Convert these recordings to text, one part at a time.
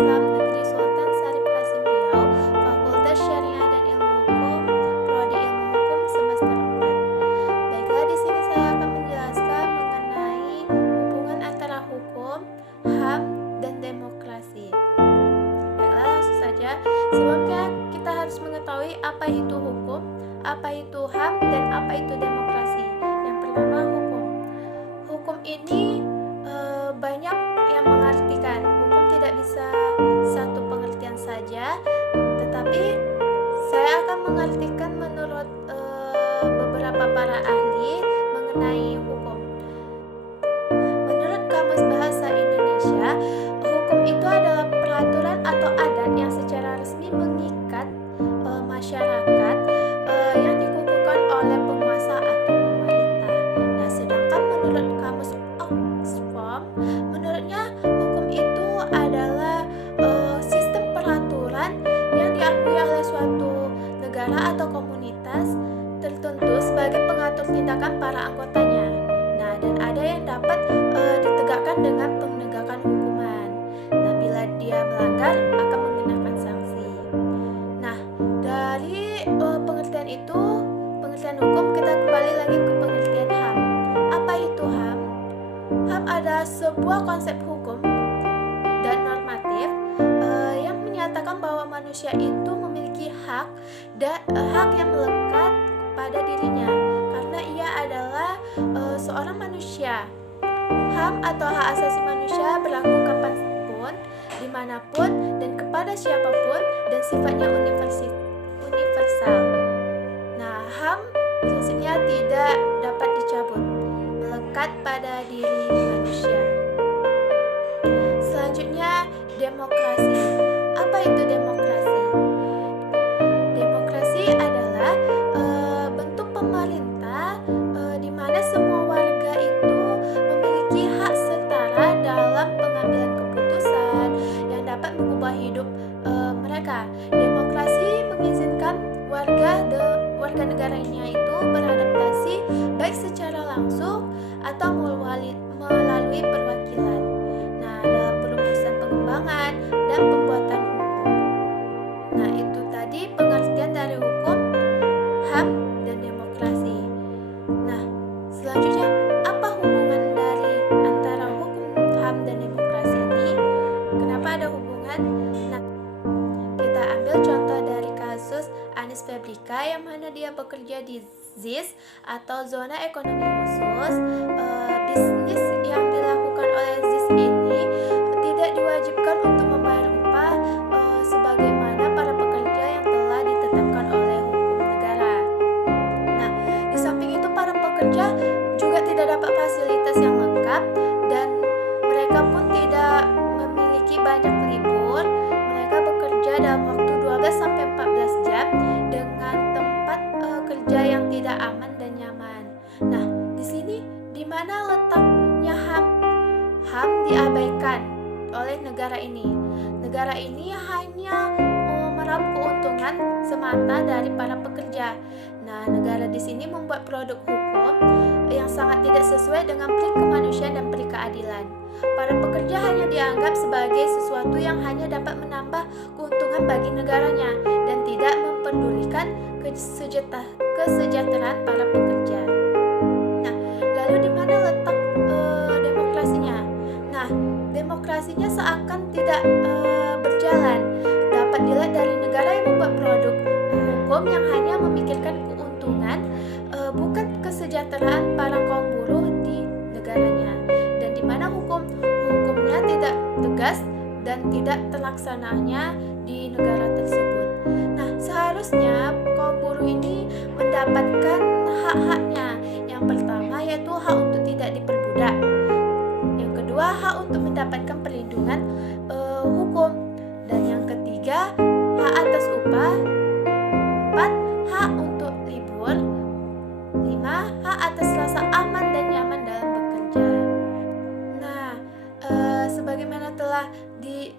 Islam Negeri Sultan Syarif Qasim Riau, Fakultas Syariah dan Ilmu Hukum, Prodi Ilmu Hukum semester 4. Baiklah, di sini saya akan menjelaskan mengenai hubungan antara hukum, HAM, dan demokrasi. Baiklah, langsung saja. Sebelumnya kita harus mengetahui apa itu hukum, apa itu HAM, dan apa itu demokrasi. Yang pertama, hukum. Hukum ini banyak yang mengartikan. Hukum tidak bisa satu pengertian saja, tetapi saya akan mengartikan menurut beberapa para ahli mengenai hukum. Menurut Kamus Bahasa Indonesia, hukum itu adalah peraturan atau adat yang secara resmi mengikat masyarakat yang dikukuhkan oleh penguasa atau pemerintah. Nah, sedangkan menurut Kamus Oxford, menurutnya hukum itu adalah sistem peraturan yang diakui oleh suatu negara atau komunitas tertentu sebagai pengatur tindakan para anggotanya. Nah, dan ada yang dapat ditegakkan dengan penegakan hukuman. Nah, bila dia melanggar akan mengenakan sanksi. Nah, dari pengertian itu, pengertian hukum, kita kembali lagi ke pengertian HAM. Apa itu HAM? HAM adalah sebuah konsep hukum dan normatif yang menyatakan bahwa manusia itu memiliki hak yang melekat pada dirinya karena ia adalah seorang manusia. HAM atau hak asasi manusia berlaku kapanpun, dimanapun, dan kepada siapapun, dan sifatnya universal. Nah, HAM prinsipnya tidak dapat dicabut, melekat pada diri manusia. Selanjutnya, demokrasi. Apa itu demokrasi? Demokrasi adalah bentuk pemerintah di mana semua warga itu memiliki hak setara dalam pengambilan keputusan yang dapat mengubah hidup mereka. Demokrasi mengizinkan warga negaranya itu beradaptasi baik secara langsung atau melalui perwakilan. Nah, dalam perumusan pengembangan dan pembuatan hukum. Nah, itu tadi pengertian dari hukum, HAM, dan demokrasi. Nah, selanjutnya apa hubungan dari antara hukum, HAM, dan demokrasi ini? Kenapa ada hubungan? Nah, kita ambil contoh dari kasus Anies Febrika yang mana dia bekerja di ZIS atau Zona Ekonomi Khusus. Bisnis yang dilakukan oleh ZIS ini tidak diwajibkan untuk membayar upah sebagaimana para pekerja yang telah ditetapkan oleh hukum negara. Nah, di samping itu para pekerja juga tidak dapat fasilitas yang lengkap dan mereka pun tidak memiliki banyak libur. Mereka bekerja dalam waktu 12-14 jam dengan tempat kerja yang tidak aman dan nyaman. Nah, di sini di mana letaknya HAM? HAM diabaikan oleh negara ini. Negara ini hanya meraup keuntungan semata dari para pekerja. Nah, negara di sini membuat produk hukum yang sangat tidak sesuai dengan peri kemanusiaan dan peri keadilan. Para pekerja hanya dianggap sebagai sesuatu yang hanya dapat menambah keuntungan bagi negaranya dan tidak memperdulikan kesejahteraan para pekerja. Nah, lalu di mana letak demokrasinya? Nah, demokrasinya seakan tidak berjalan. Dapat dilihat dari negara yang membuat produk hukum yang hanya memikirkan keuntungan, bukan kesejahteraan para kaum buruh di negaranya, dan di mana hukumnya tidak tegas dan tidak terlaksananya di negara tersebut. Nah, seharusnya kaum buruh ini mendapatkan hak-haknya. Yang pertama yaitu hak untuk tidak diperbudak. Yang kedua, hak untuk mendapatkan perlindungan hukum. Dan yang ketiga, hak atas upah. 4, hak untuk libur. 5, hak atas rasa aman dan nyaman dalam bekerja. Nah, sebagaimana telah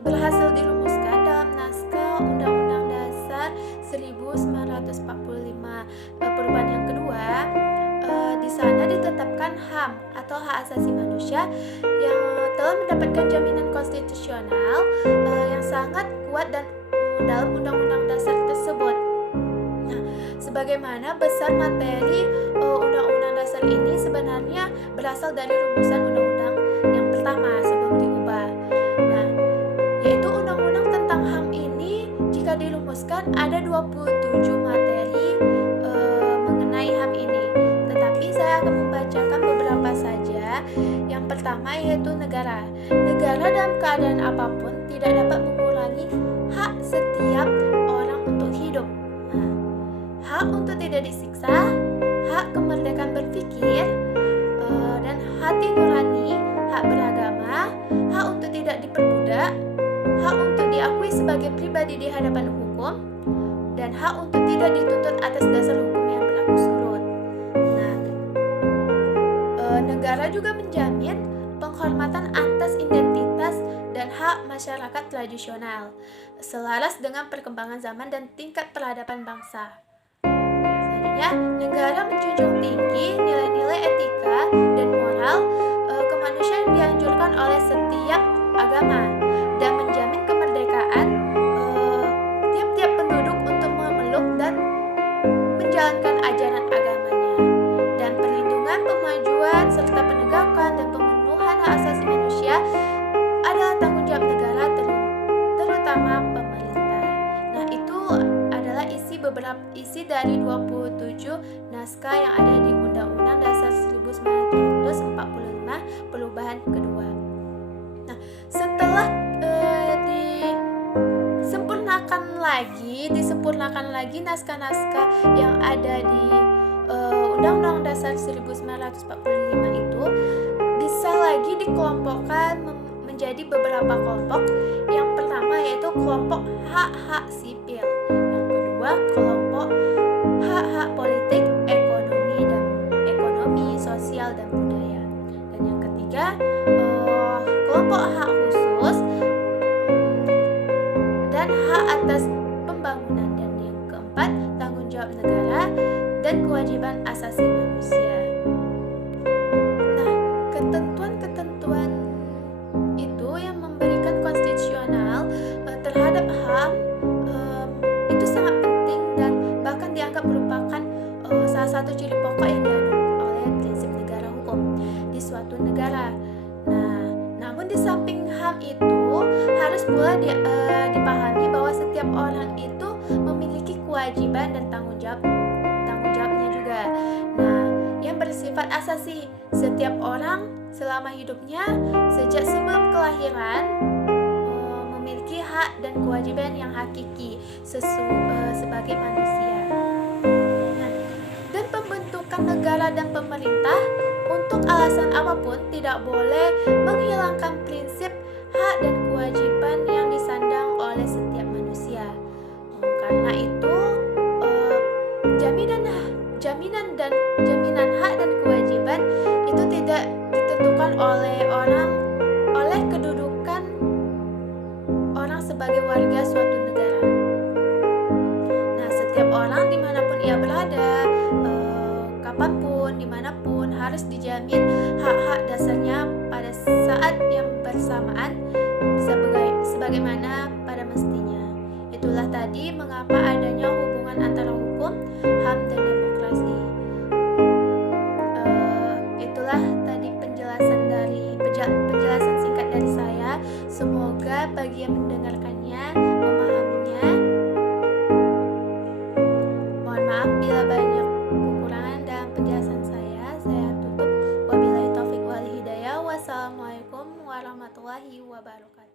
berhasil dirumuskan dalam naskah Undang-Undang Dasar 1945 perubahan yang kedua, di sana ditetapkan HAM atau hak asasi manusia yang telah mendapatkan jaminan konstitusional yang sangat kuat dan dalam Undang-Undang Dasar tersebut. Nah, sebagaimana besar materi Undang-Undang Dasar ini sebenarnya berasal dari rumusan Undang-Undang yang pertama sebelum diubah. Nah, yaitu Undang-Undang tentang HAM ini jika dirumuskan ada 27 materi mengenai HAM ini. Tetapi saya akan membacakan beberapa saja. Yang pertama yaitu negara. Negara dalam keadaan apapun tidak dapat mengurangi hak setiap orang untuk hidup. Nah, hak untuk tidak disiksa, hak kemerdekaan berpikir dan hati nurani, hak beragama, hak untuk tidak diperbudak, hak untuk diakui sebagai pribadi di hadapan hukum, dan hak untuk tidak dituntut atas dasar hukum yang berlaku surut. Nah, negara juga menjamin penghormatan atas identitas dan hak masyarakat tradisional, selaras dengan perkembangan zaman dan tingkat peradaban bangsa. Selanjutnya, negara menjunjung tinggi nilai-nilai etika dan moral kemanusiaan yang dianjurkan oleh setiap agama dan menjamin kemerdekaan tiap-tiap penduduk untuk memeluk dan menjalankan ajaran agamanya, dan perlindungan, pemajuan, serta penegakan dan pemenuhan hak asasi manusia adalah tanggung jawab negara, terutama pemerintah. Nah, itu adalah isi dari 27 naskah yang ada di Undang-Undang Dasar 1945 perubahan kedua. Nah, setelah disempurnakan lagi naskah-naskah yang ada di Undang-Undang Dasar 1945 itu bisa lagi dikelompokkan menjadi beberapa kelompok. Yang pertama yaitu kelompok hak-hak sipil, yang kedua kelompok hak-hak politik, ekonomi, sosial dan budaya, dan yang ketiga kelompok hak khusus dan hak atas pembangunan, dan yang keempat tanggung jawab negara dan kewajiban asasi manusia. Nah, ketentuan-ketentuan itu yang memberikan konstitusional terhadap HAM itu sangat penting dan bahkan dianggap merupakan salah satu ciri pokok yang dianut oleh prinsip negara hukum di suatu negara. Nah, namun di samping HAM itu harus pula dipahami bahwa setiap orang itu memiliki kewajiban dan tanggung jawabnya juga. Nah, yang bersifat asasi setiap orang selama hidupnya sejak sebelum kelahiran memiliki hak dan kewajiban yang hakiki sebagai manusia. Nah, dan pembentukan negara dan pemerintah untuk alasan apapun tidak boleh menghilangkan prinsip hak dan kewajiban yang disandang oleh setiap manusia. Karena itu jaminan hak dan kewajiban itu tidak ditentukan oleh kedudukan orang sebagai warga suatu negara. Nah, setiap orang dimanapun ia berada, kapanpun, dimanapun, harus dijamin hak-hak dasarnya pada saat yang bersamaan sebagaimana pada mestinya. Itulah tadi mengapa adanya hubungan antara hukum, HAM, dan demokrasi. Itulah tadi penjelasan singkat dari saya. Semoga bagi yang mendengarkannya memahaminya. Mohon maaf bila banyak kekurangan dalam penjelasan saya. Saya tutup. Wabillahi taufiq wal hidayah. Wassalamualaikum warahmatullahi wabarakatuh.